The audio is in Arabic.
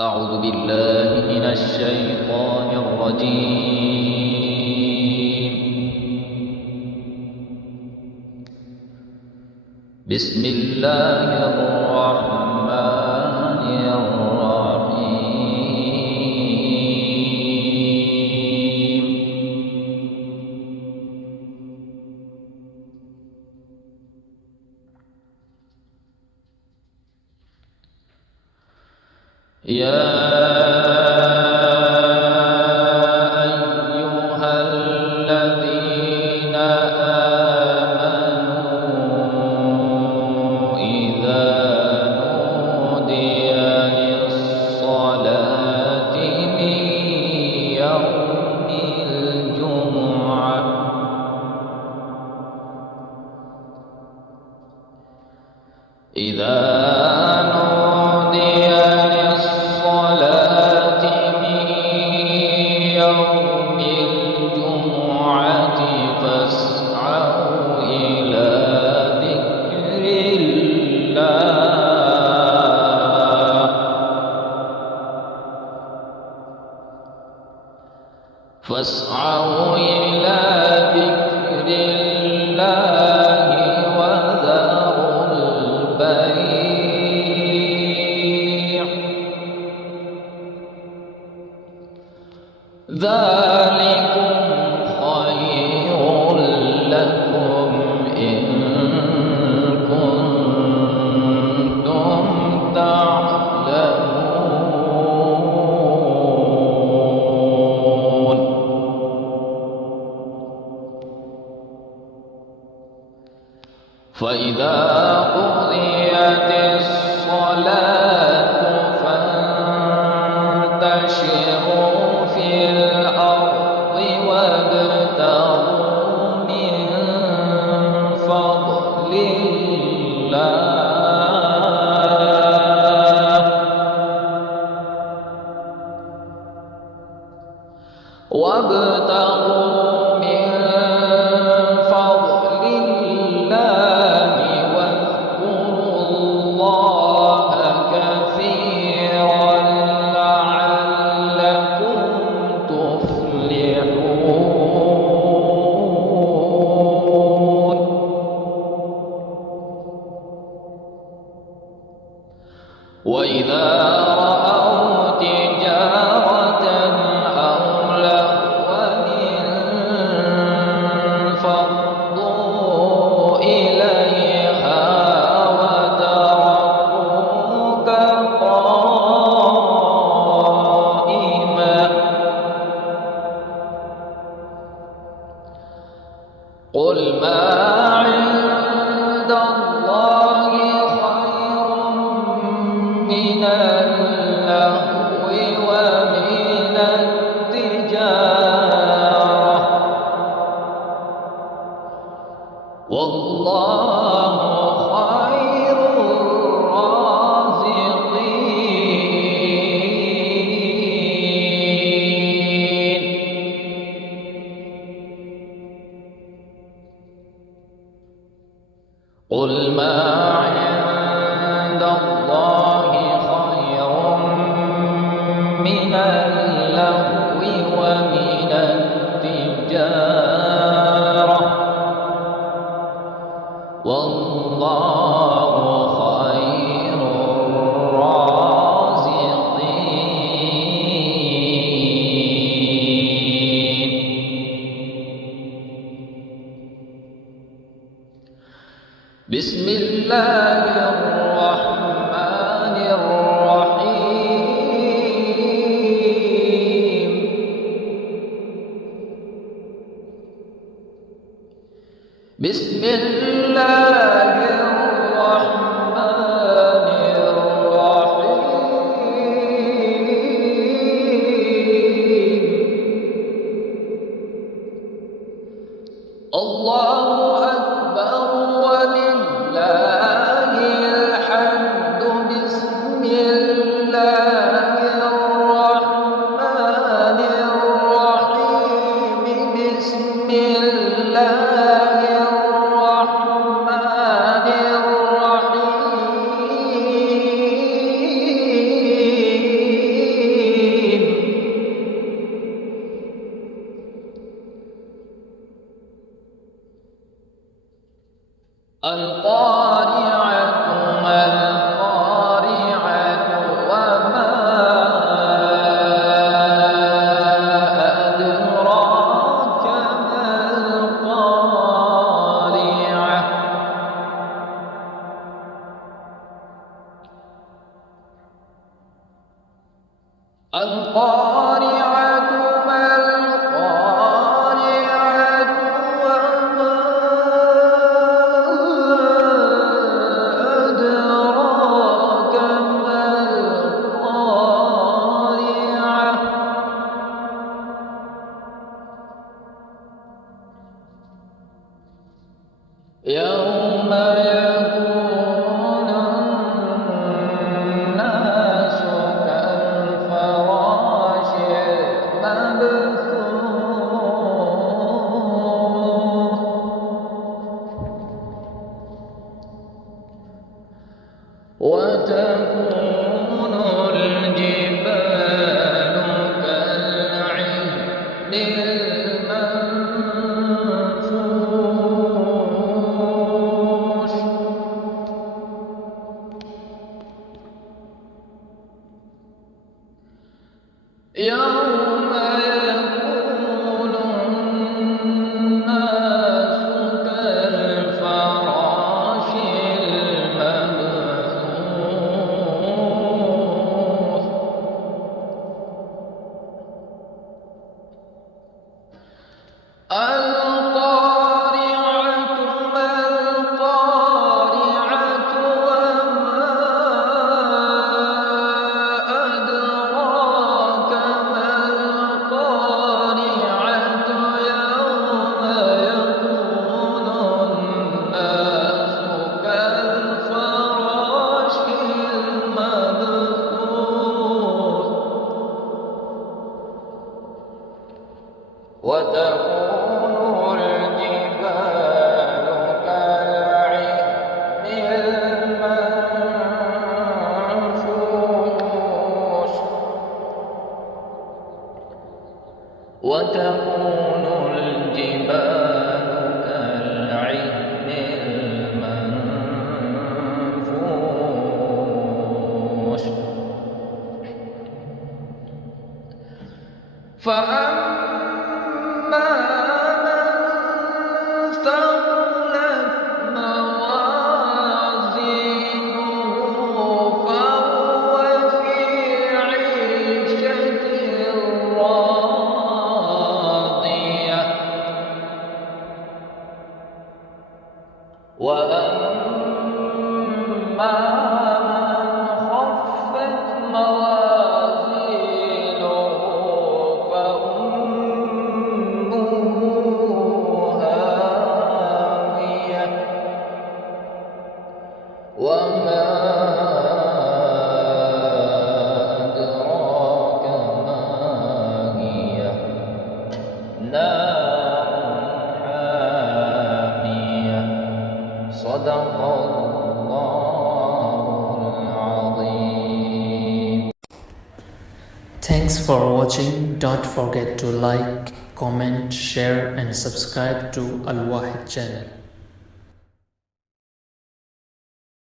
أعوذ بالله من الشيطان الرجيم. بسم الله الرحمن الرحيم. يا إذا نودي للصلاة من يوم الجمعة فاسعوا إلى ذكر الله فاسعوا إلى ذكر الله وذروا البيع ذلكم خير لكم إن كنتم تعلمون. فإذا قضيت الصلاة فانتشروا في الأرض وابتغوا من فضل الله وابتغوا من فضل الله واذكروا الله كثيرا لعلكم تفلحون. وإذا رأوا تجارة أو لهوا انفضوا إليها وتركوك قائما. قل ما عند الله خير من اللهو ومن التجارة والله خير الرازقين. قل ما عند الله خير من اللهو ومن التجارة والله خير الرازقين. بسم الله الرحمن الرحيم. بسم الله الرحمن الرحيم. الله أكبر ولله القارعة ما القارعة وما أدراك ما القارعة يوم يكون الناس كالفراش المبثوث وتكون الجبال كالعهن المنفوش يوم يكون الناس كالفراش المبثوث القارعة ما القارعة وما أدراك ما القارعة يوم يكون الناس كالفراش المبثوث وتكون الجبال كالعهن المنفوش وتكون الجبال كالعهن المنفوش فأما من ثقلت موازينه فهو في عيشة راضية وأما من خفت موازينه فأمه هاوية وما أدراك ما هي نار حامية صدق الله العظيم. Thanks for watching. Don't forget to like, comment, share and subscribe to Al Wahid channel.